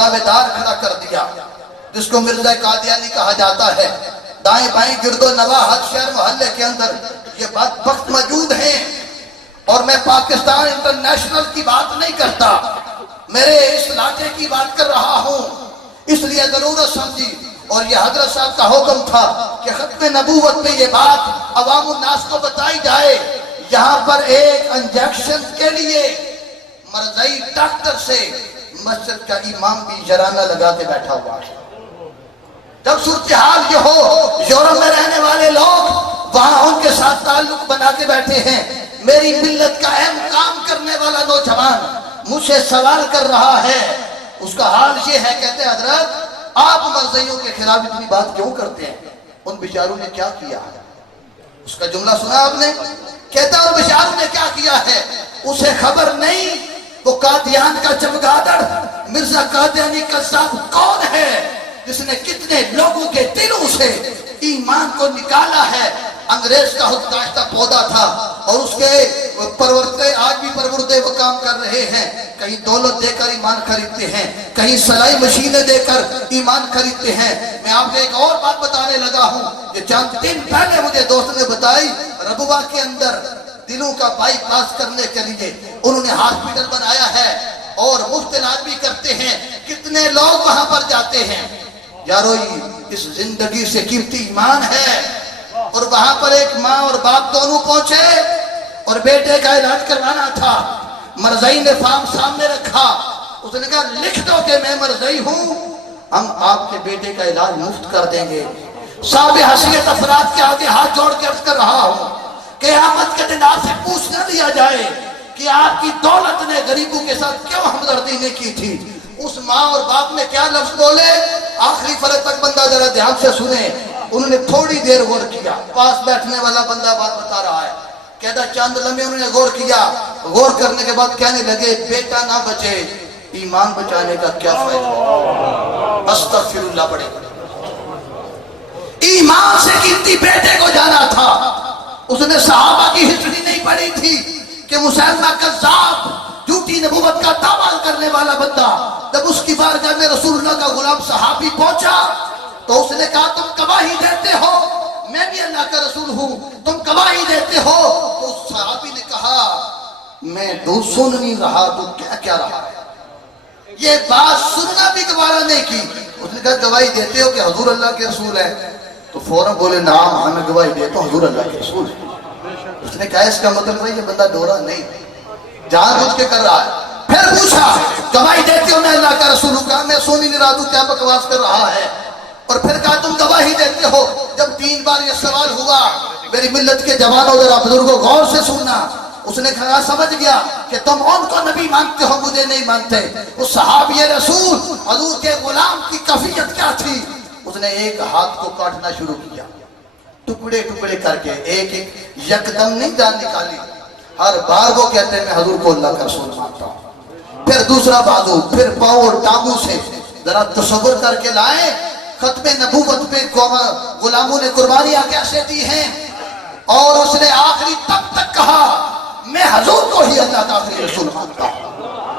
دعوے دار کھڑا کر دیا جس کو مرزا قادیانی کہا جاتا ہے. دائیں بائیں گرد و نواح ہر شہر محلے کے اندر یہ بدبخت موجود ہیں. اور میں پاکستان انٹرنیشنل کی بات نہیں کرتا، میرے اس علاقے کی بات کر رہا ہوں. اس لیے ضرورت سمجھی اور یہ حضرت صاحب کا حکم تھا کہ ختم نبوت میں یہ بات عوام الناس کو بتائی جائے. یہاں پر ایک انجیکشن کے لیے مرزائی ڈاکٹر سے مسجد کا امام بھی جرانہ لگا کے بیٹھا ہوا ہے. جب صورتحال یہ ہو، یورپ میں رہنے والے لوگ وہاں ان کے ساتھ تعلق بنا کے بیٹھے ہیں. میری ملت کا اہم کام کرنے والا نوجوان مجھ سے سوال کر رہا ہے، اس کا حال یہ ہے، کہتے ہیں حضرت آپ مرزائیوں کے خلاف اتنی بات کیوں کرتے ہیں؟ ان بیچاروں نے کیا کیا ہے؟ اس کا جملہ سنا آپ نے؟ کہتا ہے ان بیچاروں نے کیا کیا ہے اسے خبر نہیں. وہ قادیان کا چمگادڑ مرزا قادیانی قذاب کون ہے جس نے کتنے لوگوں کے دلوں سے ایمان کو نکالا ہے. انگریز کا خودکاشتہ پودا تھا اور اس کے پرورتے آج بھی پروردے وہ کام کر رہے ہیں. کہیں دولت دے کر ایمان خریدتے ہیں، کہیں سلائی مشینیں دے کر ایمان خریدتے ہیں. میں آپ کو ایک اور بات بتانے لگا ہوں، یہ چند دن پہلے مجھے دوست نے بتائی، ربوہ کے اندر دلوں کا بائی پاس کرنے کے لیے انہوں نے ہاسپٹل بنایا ہے اور مفت علاج بھی کرتے ہیں. کتنے لوگ وہاں پر جاتے ہیں. یارو اس زندگی سے قیمتی ایمان ہے. اور وہاں پر ایک ماں اور باپ دونوں پہنچے اور بیٹے کا علاج کروانا تھا. مرزائی نے فارم سامنے رکھا، اس نے کہا لکھ دو کہ میں مرزائی ہوں، ہم آپ کے بیٹے کا علاج مفت کر دیں گے. صاحب حیثیت افراد کے آگے ہاتھ جوڑ کے عرض کر رہا ہوں، قیامت کے دن آپ سے پوچھ نہ لیا جائے کہ آپ کی دولت نے غریبوں کے ساتھ کیوں ہمدردی نہیں کی تھی. اس ماں اور باپ نے کیا لفظ بولے، آخری فرق تک بندہ ذرا دھیان سے سنے. انہوں نے تھوڑی دیر غور کیا، پاس بیٹھنے والا بندہ بات بتا رہا ہے، کہتا چند لمحے انہوں نے غور کیا. غور کرنے کے بعد کہنے لگے بیٹا نہ بچے، ایمان بچانے کا کیا فائدہ. استغفر اللہ پڑھے. ایمان سے قیمتی بیٹے کو جانا تھا. اس نے صحابہ کی ہسٹری نہیں پڑھی تھی کہ مسلمہ کذاب جھوٹی نبوت کا دعویٰ کرنے والا بندہ جب اس کی بارگاہ میں رسول اللہ کا غلام صحابی پہنچا تو اس نے کہا تم گواہی دیتے ہو میں بھی اللہ کا رسول ہوں، تم گواہی دیتے ہو. تو اس صحابی نے کہا میں سن نہیں رہا تو کیا رہا ہے. یہ بات سننا بھی گوارا نہیں کی. اس نے کہا گواہی دیتے ہو کہ حضور اللہ کے رسول ہے؟ تو فوراً بولے نعم میں گواہی دیتا ہوں حضور اللہ کے رسول ہے. اس نے کہا اس کا مطلب ہے یہ بندہ ڈورا نہیں، جان بوجھ کے کر رہا ہے. پھر پوچھا گواہی دیتے ہو میں اللہ کا رسول ہوں؟ کہا میں سن ہی نہیں رہا تو کیا بکواس کر رہا ہے. اور پھر کہا تم گواہی دیتے ہو. جب 3 بار یہ سوال ہوا، میری ملت کے جوانوں ذرا بزرگوں غور سے سننا. اس نے کہا سمجھ گیا کہ تم ان کو نبی مانتے ہو، مجھے نہیں مانتے. اس صحابی رسول حضور کے غلام کی کیفیت کیا تھی؟ اس نے ایک ہاتھ کو کاٹنا شروع کیا، ٹکڑے ٹکڑے کر کے ایک ایک یکدم نہیں جان نکالی. ہر بار وہ کہتے ہیں میں حضور کو اللہ کا رسول مانتا ہوں. پھر دوسرا بازو، پھر پاؤں اور ٹانگوں سے ذرا تصور کر کے لائیں ختم نبوت پہ غلاموں نے قربانیاں کیسے دی ہیں. اور اس نے آخری تب تک کہا میں حضور کو ہی اللہ کا آخری رسول مانتا ہوں.